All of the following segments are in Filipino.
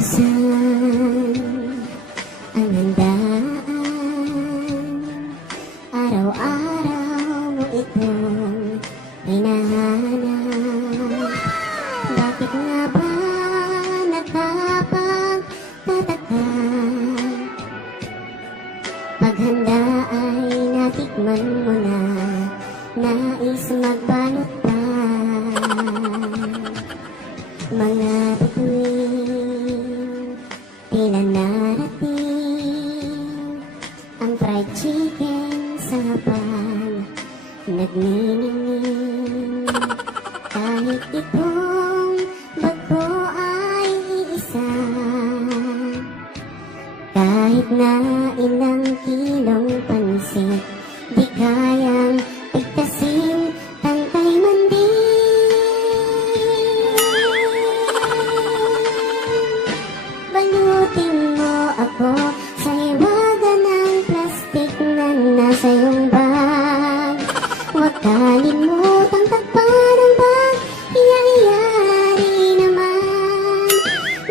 minsan ang handaan, araw-araw mo itong hinahanap. Bakit nga ba nakapagtataka? Paghanda ay natikman mo na, nais magbalot pa. Mga bituin, tila narating ang fried chicken sa hapag, nagniningning. Kahit itong bag ko ay iisa, kahit na ilang kilong pansit, di kayang pigtasin, tangkay man din. Balutin mo ako sa hiwaga ng plastik na nasa iyong bag. Huwag kalimutang takpan ang bag, iyayari naman.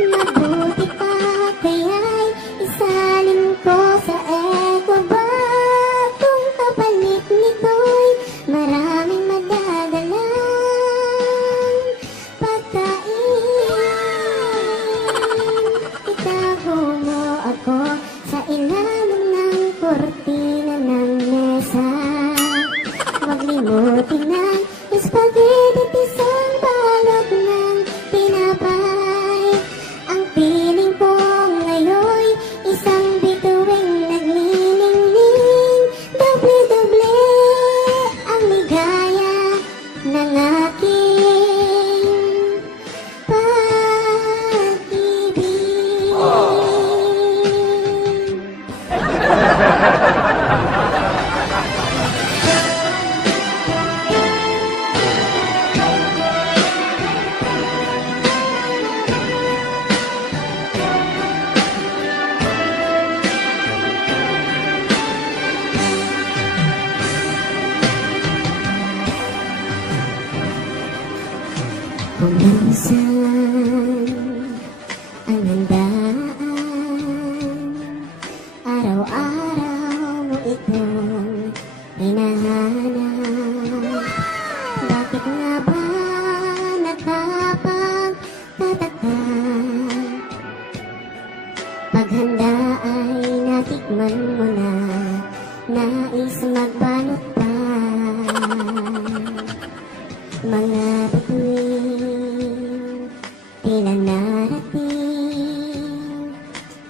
Mabuti pa kaya'y isalin ko sa eco bag. Kung kapalit nito'y maraming madadalang pagkain. Itago mo ako sa ilalim ng kortina ng mesa. Huwag limutin ng spaghetti sa balot ng tinapay. Ang piling ko ngayon isang bituing nagniningning. Doble-doble ang ligaya ng aking pag-ibig. Kung minsan ang handaan, araw-araw mo itong hinahanap. Bakit nga ba nakapagtataka? Paghanda ay natikman mo na, nais magbalot pa. Mga bituin, tila narating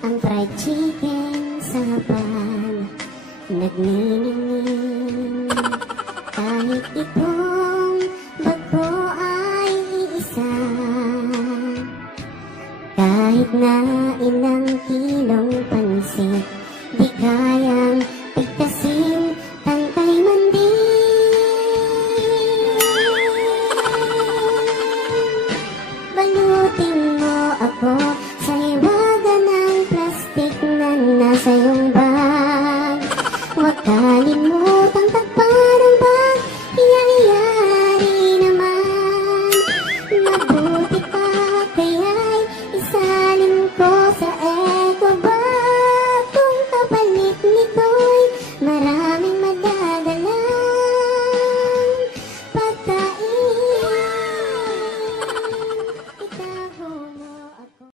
ang fried chicken sa hapag, nagniningning. Kahit itong bag ko ay iisa, kahit na ilang kilong pansit, di kayang pigtasin, tangkay man din. Balutin mo ako sa hiwaga ng plastik na nasa iyong bag. Huwag kalimutang takpan ang bag, iyayari naman. Mabuti pa